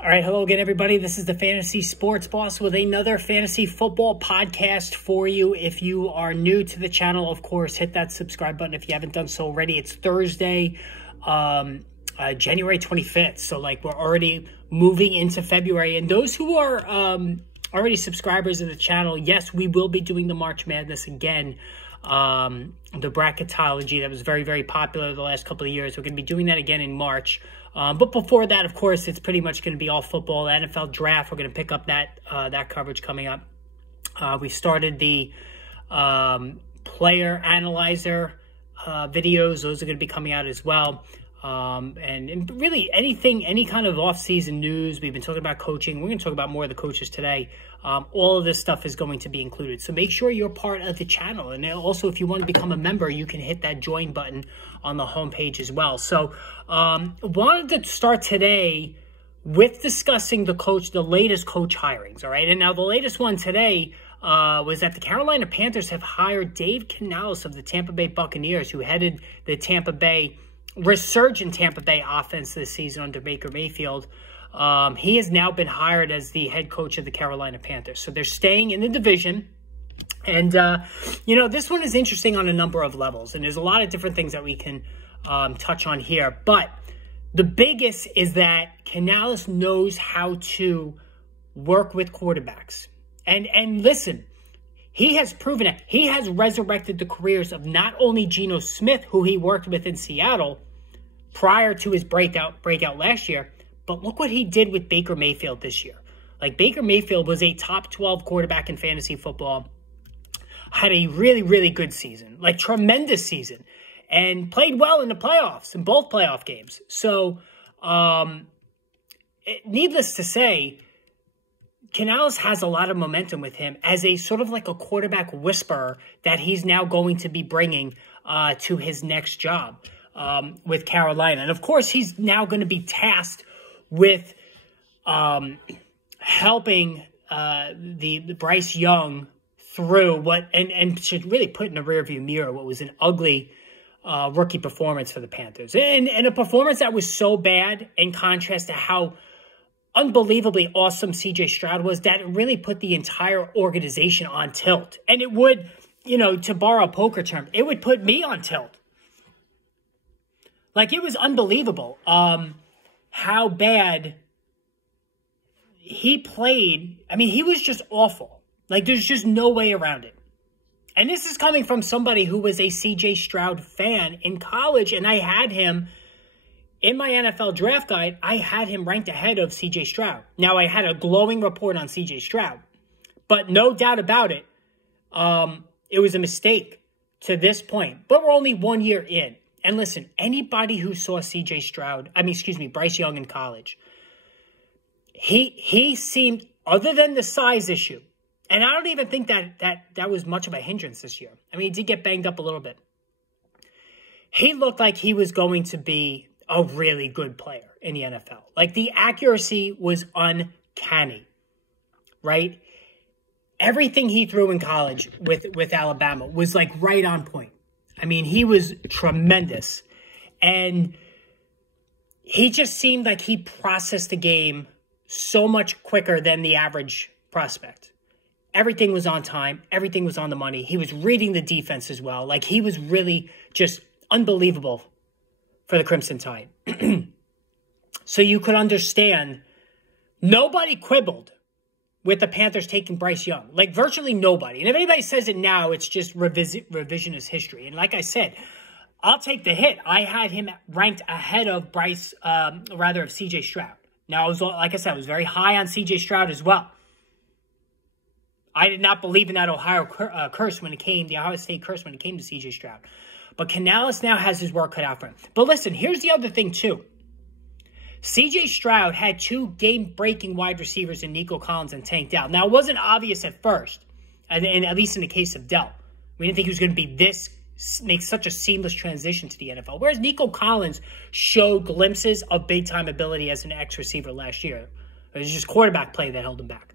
All right, hello again, everybody. This is the Fantasy Sports Boss with another fantasy football podcast for you. If you are new to the channel, of course, hit that subscribe button if you haven't done so already. It's Thursday, January 25th. So, we're already moving into February. And those who are already subscribers of the channel, yes, we will be doing the March Madness again. The bracketology that was very, very popular the last couple of years. We're going to be doing that again in March. But before that, of course, it's pretty much going to be all football. The NFL draft, we're going to pick up that coverage coming up. We started the player analyzer videos. Those are going to be coming out as well. And really any kind of off-season news. We've been talking about coaching. We're going to talk about more of the coaches today. All of this stuff is going to be included. So make sure you're part of the channel. And also, if you want to become a member, you can hit that join button on the homepage as well. So wanted to start today with discussing the latest coach hirings. All right. And now the latest one today was that the Carolina Panthers have hired Dave Canales of the Tampa Bay Buccaneers, who headed the resurgent Tampa Bay offense this season under Baker Mayfield. He has now been hired as the head coach of the Carolina Panthers. So they're staying in the division. And, this one is interesting on a number of levels. And there's a lot of different things that we can touch on here. But the biggest is that Canales knows how to work with quarterbacks. And listen, he has proven it. He has resurrected the careers of not only Geno Smith, who he worked with in Seattle prior to his breakout last year, but look what he did with Baker Mayfield this year. Baker Mayfield was a top 12 quarterback in fantasy football, had a really, really good season, tremendous season, and played well in the playoffs, in both playoff games. So, needless to say, Canales has a lot of momentum with him as a sort of a quarterback whisperer that he's now going to be bringing to his next job with Carolina. And, of course, he's now going to be tasked with helping the Bryce Young through and should really put in the rearview mirror what was an ugly rookie performance for the Panthers. And a performance that was so bad in contrast to how unbelievably awesome C.J. Stroud was, that it really put the entire organization on tilt. And it would, to borrow a poker term, it would put me on tilt. It was unbelievable how bad he played. I mean, he was just awful. There's just no way around it. And this is coming from somebody who was a C.J. Stroud fan in college, and I had him in my NFL draft guide. I had him ranked ahead of C.J. Stroud. Now, I had a glowing report on C.J. Stroud, but no doubt about it, it was a mistake to this point. But we're only 1 year in. And listen, anybody who saw Bryce Young in college, he seemed, other than the size issue, and I don't even think that was much of a hindrance this year. I mean, he did get banged up a little bit. He looked like he was going to be a really good player in the NFL. The accuracy was uncanny, right? Everything he threw in college with Alabama was right on point. I mean, he was tremendous. And he just seemed like he processed the game so much quicker than the average prospect. Everything was on time. Everything was on the money. He was reading the defense as well. He was really just unbelievable for the Crimson Tide. So you could understand, nobody quibbled with the Panthers taking Bryce Young. Virtually nobody. And if anybody says it now, it's just revisionist history. And like I said, I'll take the hit. I had him ranked ahead of of C.J. Stroud. Now, like I said, I was very high on C.J. Stroud as well. I did not believe in that Ohio curse when it came, the Ohio State curse when it came to C.J. Stroud. But Canales now has his work cut out for him. But listen, here's the other thing too. C.J. Stroud had two game-breaking wide receivers in Nico Collins and Tank Dell. Now, it wasn't obvious at first, and at least in the case of Dell. We didn't think he was going to be make such a seamless transition to the NFL. Whereas Nico Collins showed glimpses of big-time ability as an ex-receiver last year. It was just quarterback play that held him back.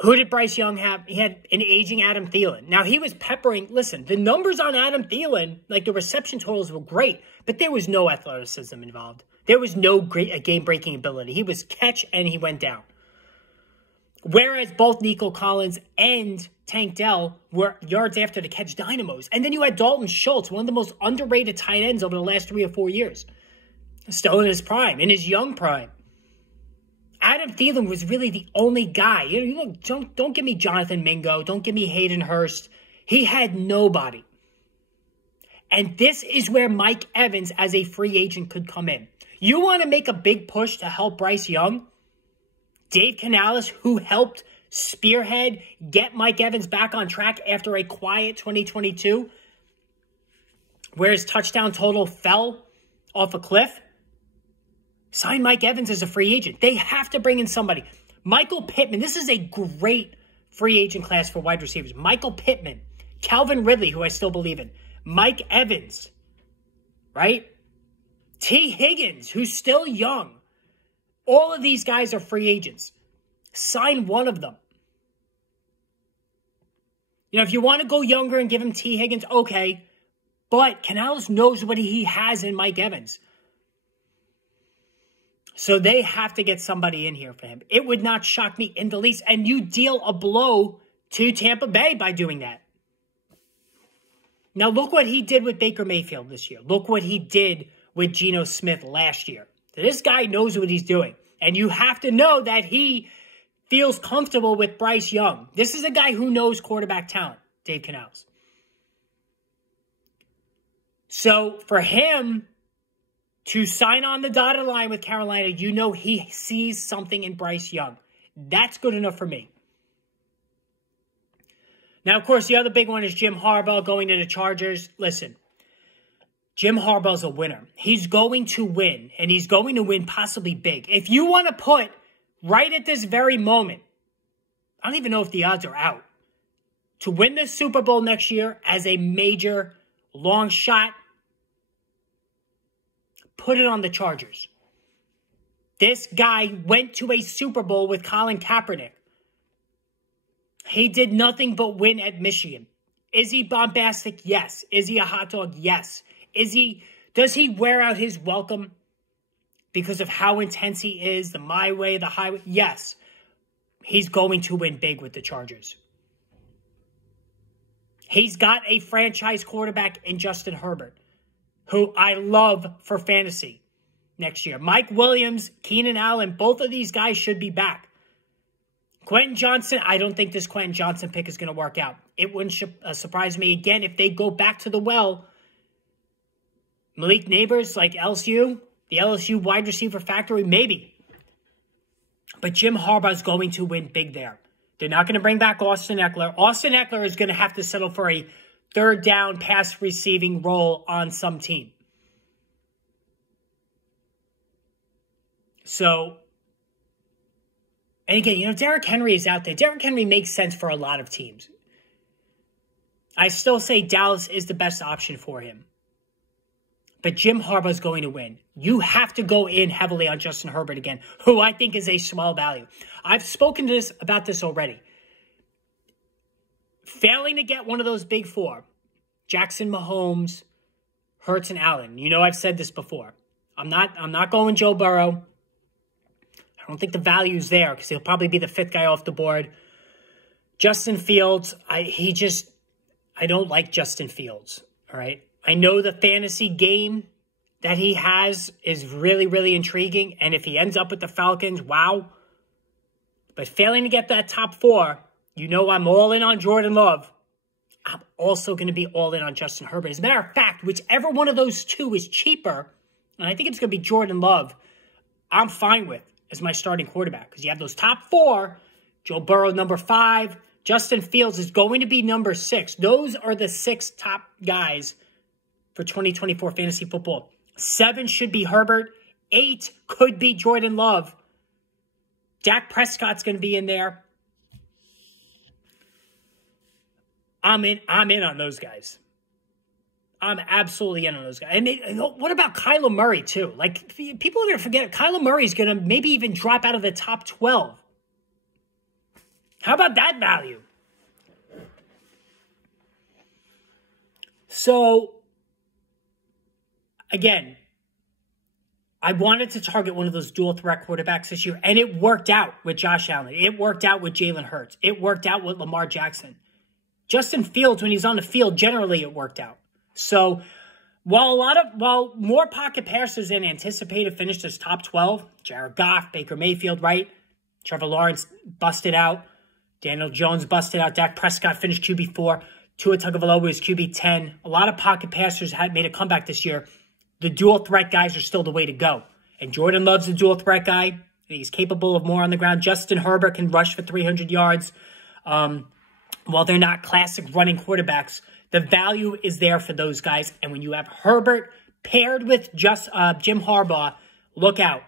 Who did Bryce Young have? He had an aging Adam Thielen. Now, he was peppering. Listen, the numbers on Adam Thielen, like the reception totals were great, but there was no athleticism involved. There was no great game-breaking ability. He was catch and he went down. Whereas both Nico Collins and Tank Dell were yards after the catch dynamos. And then you had Dalton Schultz, one of the most underrated tight ends over the last 3 or 4 years. Still in his prime, in his young prime. Adam Thielen was really the only guy. Don't give me Jonathan Mingo. Don't give me Hayden Hurst. He had nobody. And this is where Mike Evans as a free agent could come in. You want to make a big push to help Bryce Young? Dave Canales, who helped spearhead, get Mike Evans back on track after a quiet 2022, where his touchdown total fell off a cliff. Sign Mike Evans as a free agent. They have to bring in somebody. Michael Pittman, this is a great free agent class for wide receivers. Michael Pittman, Calvin Ridley, who I still believe in, Mike Evans, right? T. Higgins, who's still young. All of these guys are free agents. Sign one of them. If you want to go younger and give him T. Higgins, okay. But Canales knows what he has in Mike Evans. So they have to get somebody in here for him. It would not shock me in the least. And you deal a blow to Tampa Bay by doing that. Now look what he did with Baker Mayfield this year. Look what he did with Geno Smith last year. This guy knows what he's doing. And you have to know that he feels comfortable with Bryce Young. This is a guy who knows quarterback talent, Dave Canales. So for him to sign on the dotted line with Carolina, you know he sees something in Bryce Young. That's good enough for me. Now, of course, the other big one is Jim Harbaugh going to the Chargers. Listen, Jim Harbaugh's a winner. He's going to win, and he's going to win possibly big. If you want to put right at this very moment, I don't even know if the odds are out, to win the Super Bowl next year as a major long shot, put it on the Chargers. This guy went to a Super Bowl with Colin Kaepernick. He did nothing but win at Michigan. Is he bombastic? Yes. Is he a hot dog? Yes. Does he wear out his welcome because of how intense he is, the my way, the highway? Yes. He's going to win big with the Chargers. He's got a franchise quarterback in Justin Herbert, who I love for fantasy next year. Mike Williams, Keenan Allen, both of these guys should be back. Quentin Johnson, I don't think this Quentin Johnson pick is going to work out. It wouldn't surprise me again if they go back to the well. Malik Neighbors, like LSU, the LSU wide receiver factory, maybe. But Jim Harbaugh's going to win big there. They're not going to bring back Austin Eckler. Austin Eckler is going to have to settle for a third down pass receiving role on some team. So, and again, Derrick Henry is out there. Derrick Henry makes sense for a lot of teams. I still say Dallas is the best option for him. But Jim Harbaugh is going to win. You have to go in heavily on Justin Herbert again, who I think is a swell value. I've spoken about this already. Failing to get one of those big four, Jackson, Mahomes, Hurts, and Allen. I've said this before. I'm not going Joe Burrow. I don't think the value's there because he'll probably be the fifth guy off the board. Justin Fields, I don't like Justin Fields, all right? I know the fantasy game that he has is really, really intriguing. And if he ends up with the Falcons, wow. But failing to get that top four, I'm all in on Jordan Love. I'm also going to be all in on Justin Herbert. As a matter of fact, whichever one of those two is cheaper, and I think it's going to be Jordan Love, I'm fine with as my starting quarterback. Because you have those top four, Joe Burrow number 5, Justin Fields is going to be number 6. Those are the 6 top guys for 2024 fantasy football. 7 should be Herbert. 8 could be Jordan Love. Dak Prescott's going to be in there. I'm in on those guys. I'm absolutely in on those guys. And what about Kyler Murray, too? Like, people are going to forget Kyler Murray's going to maybe even drop out of the top 12. How about that value? So, again, I wanted to target one of those dual threat quarterbacks this year, and it worked out with Josh Allen. It worked out with Jalen Hurts. It worked out with Lamar Jackson. Justin Fields, when he's on the field, generally it worked out. So, while more pocket passers than anticipated finished as top 12, Jared Goff, Baker Mayfield, right? Trevor Lawrence busted out. Daniel Jones busted out. Dak Prescott finished QB4. Tua Tagovailoa was QB10. A lot of pocket passers had made a comeback this year. The dual threat guys are still the way to go. And Jordan Love's a dual threat guy. He's capable of more on the ground. Justin Herbert can rush for 300 yards. While they're not classic running quarterbacks, the value is there for those guys. And when you have Herbert paired with just Jim Harbaugh, look out.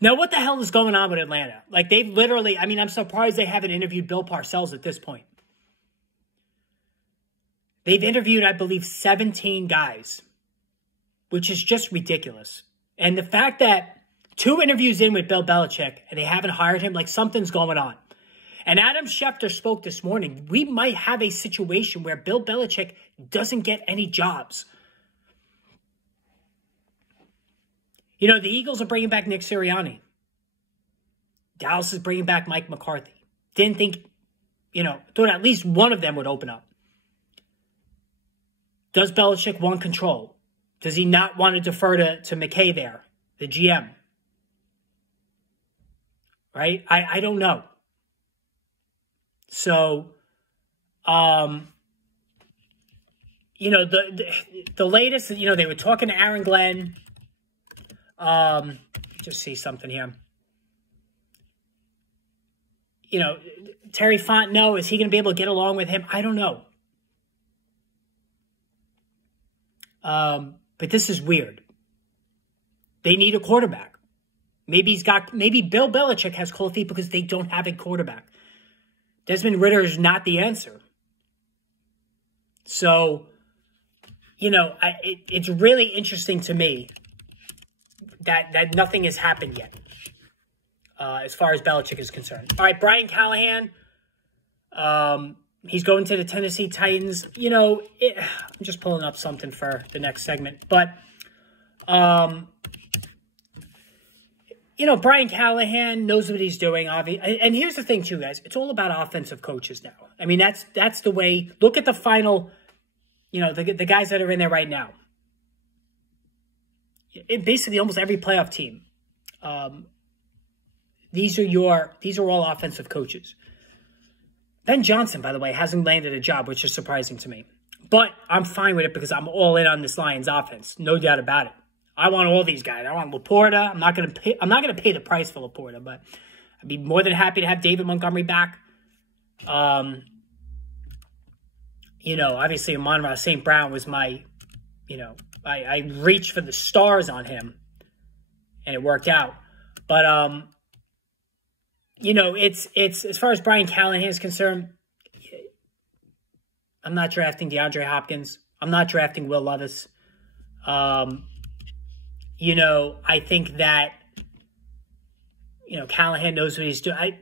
Now, what the hell is going on with Atlanta? Like, they've literally, I mean, I'm surprised they haven't interviewed Bill Parcells at this point. They've interviewed, I believe, 17 guys, which is just ridiculous. And the fact that 2 interviews in with Bill Belichick and they haven't hired him, like, something's going on. And Adam Schefter spoke this morning. We might have a situation where Bill Belichick doesn't get any jobs. You know, the Eagles are bringing back Nick Sirianni. Dallas is bringing back Mike McCarthy. Didn't think, thought at least one of them would open up. Does Belichick want control? Does he not want to defer to McKay there, the GM? Right? I don't know. So, the latest, they were talking to Aaron Glenn. Just see something here. Terry Fontenot, is he going to be able to get along with him? I don't know. But this is weird. They need a quarterback. Maybe Bill Belichick has cold feet because they don't have a quarterback. Desmond Ridder is not the answer. So, it's really interesting to me that nothing has happened yet as far as Belichick is concerned. All right, Brian Callahan. He's going to the Tennessee Titans. I'm just pulling up something for the next segment. But, Brian Callahan knows what he's doing. And here's the thing, too, guys. It's all about offensive coaches now. I mean, that's the way. Look at the final, the guys that are in there right now. Basically, almost every playoff team. These are all offensive coaches. Ben Johnson, by the way, hasn't landed a job, which is surprising to me. But I'm fine with it because I'm all in on this Lions offense. No doubt about it. I want all these guys. I want Laporta. I'm not gonna pay the price for Laporta, but I'd be more than happy to have David Montgomery back. Obviously Amon-Ra St. Brown was my, I reached for the stars on him and it worked out. But it's as far as Brian Callahan is concerned, I'm not drafting DeAndre Hopkins. I'm not drafting Will Levis. I think that, Callahan knows what he's doing.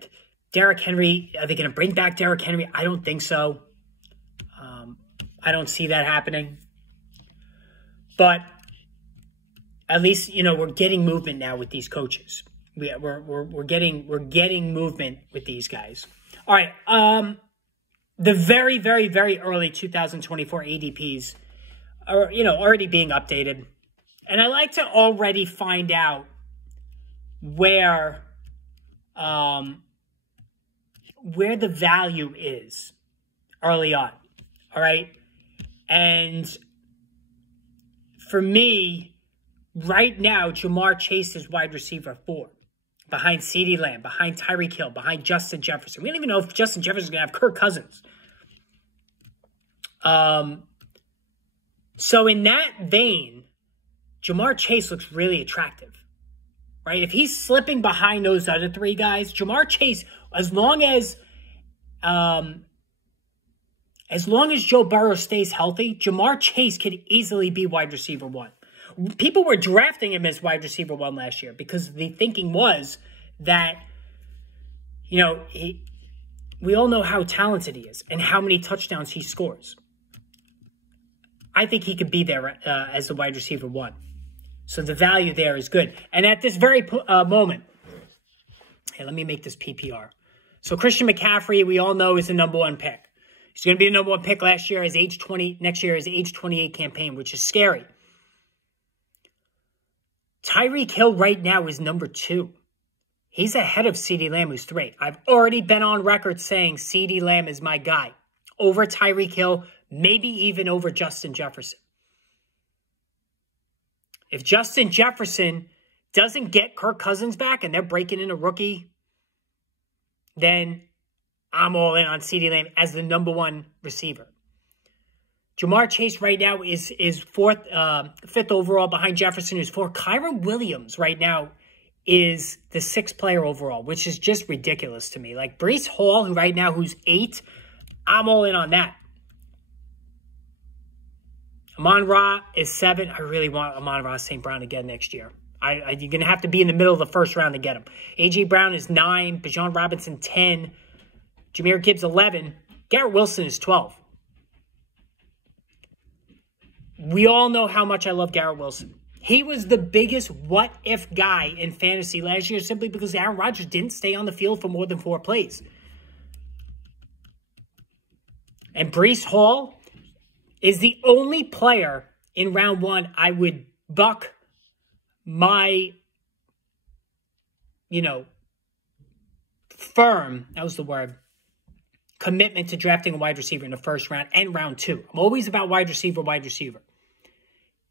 Derrick Henry, are they going to bring back Derrick Henry? I don't think so. I don't see that happening. But at least, we're getting movement now with these coaches. We're getting movement with these guys. All right. The very, very, very early 2024 ADPs are, already being updated. And I like to already find out where the value is early on. All right. And for me, right now, Jamar Chase is wide receiver 4. Behind CeeDee Lamb, behind Tyreek Hill, behind Justin Jefferson. We don't even know if Justin Jefferson is going to have Kirk Cousins. So in that vein, Jamar Chase looks really attractive, right? If he's slipping behind those other 3 guys, Jamar Chase, as long as Joe Burrow stays healthy, Jamar Chase could easily be wide receiver 1. People were drafting him as wide receiver 1 last year because the thinking was that, we all know how talented he is and how many touchdowns he scores. I think he could be there as the wide receiver 1. So the value there is good. And at this very moment, hey, let me make this PPR. So Christian McCaffrey, we all know, is the number 1 pick. He's going to be the number 1 pick next year, his age 28 campaign, which is scary. Tyreek Hill right now is number 2. He's ahead of CeeDee Lamb, who's 3. I've already been on record saying CeeDee Lamb is my guy. Over Tyreek Hill, maybe even over Justin Jefferson. If Justin Jefferson doesn't get Kirk Cousins back and they're breaking in a rookie, then I'm all in on CeeDee Lamb as the number 1 receiver. Jamar Chase right now is 5th overall behind Jefferson, who's 4. Kyron Williams right now is the 6th player overall, which is just ridiculous to me. Like Breece Hall, who's 8, I'm all in on that. Amon-Ra is 7. I really want Amon-Ra St. Brown again next year. You're going to have to be in the middle of the first round to get him. A.J. Brown is 9. Bijan Robinson, 10. Jahmyr Gibbs, 11. Garrett Wilson is 12. We all know how much I love Garrett Wilson. He was the biggest what-if guy in fantasy last year simply because Aaron Rodgers didn't stay on the field for more than 4 plays. And Breece Hall is the only player in round 1 I would buck my, firm, that was the word, commitment to drafting a wide receiver in the first round and round 2. I'm always about wide receiver.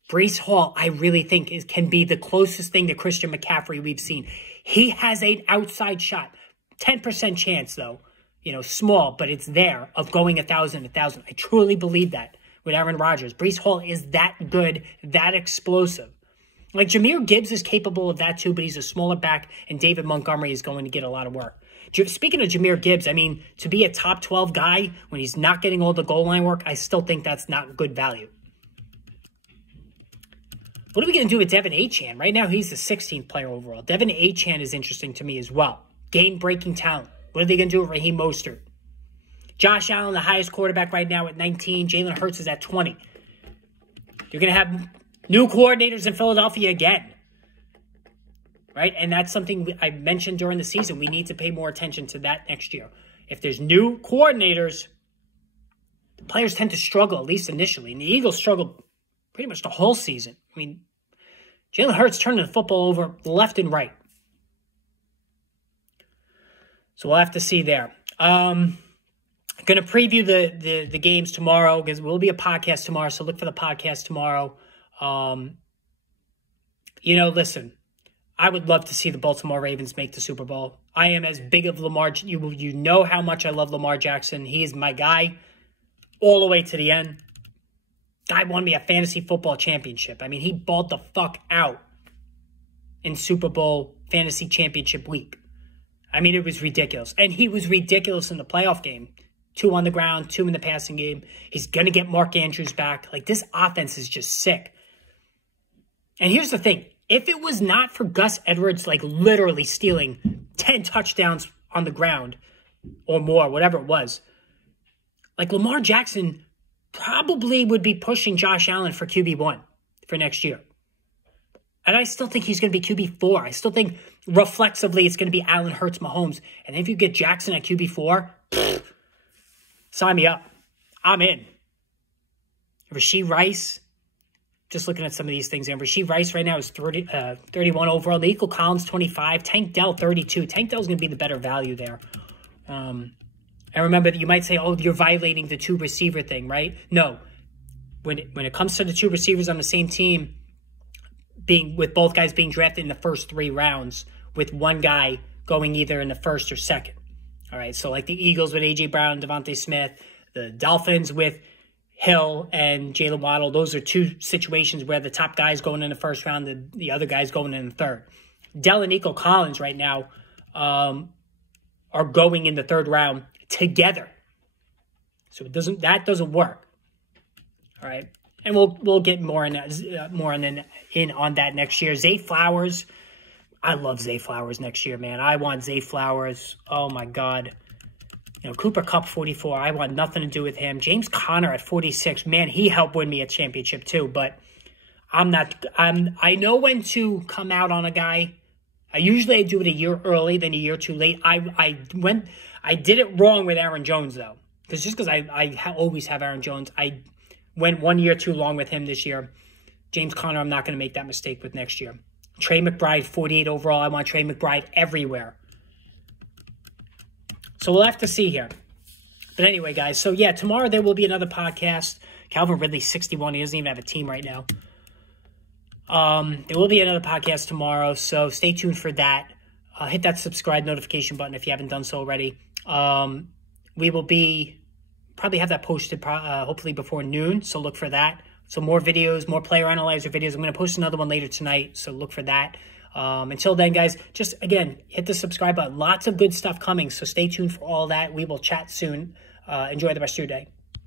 Breece Hall, I really think, can be the closest thing to Christian McCaffrey we've seen. He has an outside shot. 10% chance, though. Small, but it's there, of going 1,000. I truly believe that with Aaron Rodgers. Breece Hall is that good, that explosive. Like, Jahmyr Gibbs is capable of that too, but he's a smaller back, and David Montgomery is going to get a lot of work. Speaking of Jahmyr Gibbs, to be a top 12 guy when he's not getting all the goal line work, I still think that's not good value. What are we going to do with Devin Achane? Right now, he's the 16th player overall. Devin Achane is interesting to me as well. Game-breaking talent. What are they going to do with Raheem Mostert? Josh Allen, the highest quarterback right now at 19. Jalen Hurts is at 20. You're going to have new coordinators in Philadelphia again. Right? And that's something I mentioned during the season. We need to pay more attention to that next year. If there's new coordinators, the players tend to struggle, at least initially. And the Eagles struggled pretty much the whole season. Jalen Hurts turning the football over left and right. So we'll have to see there. I'm going to preview the games tomorrow because there will be a podcast tomorrow. So look for the podcast tomorrow. Listen, I would love to see the Baltimore Ravens make the Super Bowl. I am as big of Lamar. You know how much I love Lamar Jackson. He is my guy all the way to the end. Guy won me a fantasy football championship. He balled the fuck out in Super Bowl fantasy championship week. It was ridiculous. And he was ridiculous in the playoff game. 2 on the ground, 2 in the passing game. He's going to get Mark Andrews back. This offense is just sick. And here's the thing. If it was not for Gus Edwards, literally stealing 10 touchdowns on the ground or more, whatever it was, Lamar Jackson probably would be pushing Josh Allen for QB1 for next year. And I still think he's going to be QB4. I still think reflexively it's going to be Allen, Hurts, Mahomes. And if you get Jackson at QB4, sign me up. I'm in. Rashee Rice, just looking at some of these things. And Rashee Rice right now is 31 overall. Nico Collins, 25. Tank Dell, 32. Tank Dell's going to be the better value there. And remember that you might say, oh, you're violating the 2 receiver thing, right? No. When it comes to the 2 receivers on the same team, with both guys being drafted in the first 3 rounds, with one guy going either in the first or second. All right, so the Eagles with A.J. Brown and Devontae Smith, the Dolphins with Hill and Jalen Waddle, those are 2 situations where the top guy's going in the first round, the other guy's going in the third. Dell and Nico Collins right now are going in the 3rd round together. So that doesn't work. All right. And we'll get more on that next year. Zay Flowers, I love Zay Flowers next year, man. I want Zay Flowers. Oh, my God. You know, Cooper Kupp, 44. I want nothing to do with him. James Conner at 46. Man, he helped win me a championship too, but I know when to come out on a guy. I do it a year early than a year too late. I did it wrong with Aaron Jones, though. Because I always have Aaron Jones. I went 1 year too long with him this year. James Conner, I'm not going to make that mistake with next year. Trey McBride, 48 overall. I want Trey McBride everywhere. So we'll have to see here. But anyway, guys, so yeah, tomorrow there will be another podcast. Calvin Ridley, 61. He doesn't even have a team right now. There will be another podcast tomorrow, so stay tuned for that. Hit that subscribe notification button if you haven't done so already. We will probably have that posted hopefully before noon, so look for that. So more videos, more player analyzer videos. I'm going to post another one later tonight, so look for that. Until then, guys, just, again, hit the subscribe button. Lots of good stuff coming, so stay tuned for all that. We will chat soon. Enjoy the rest of your day.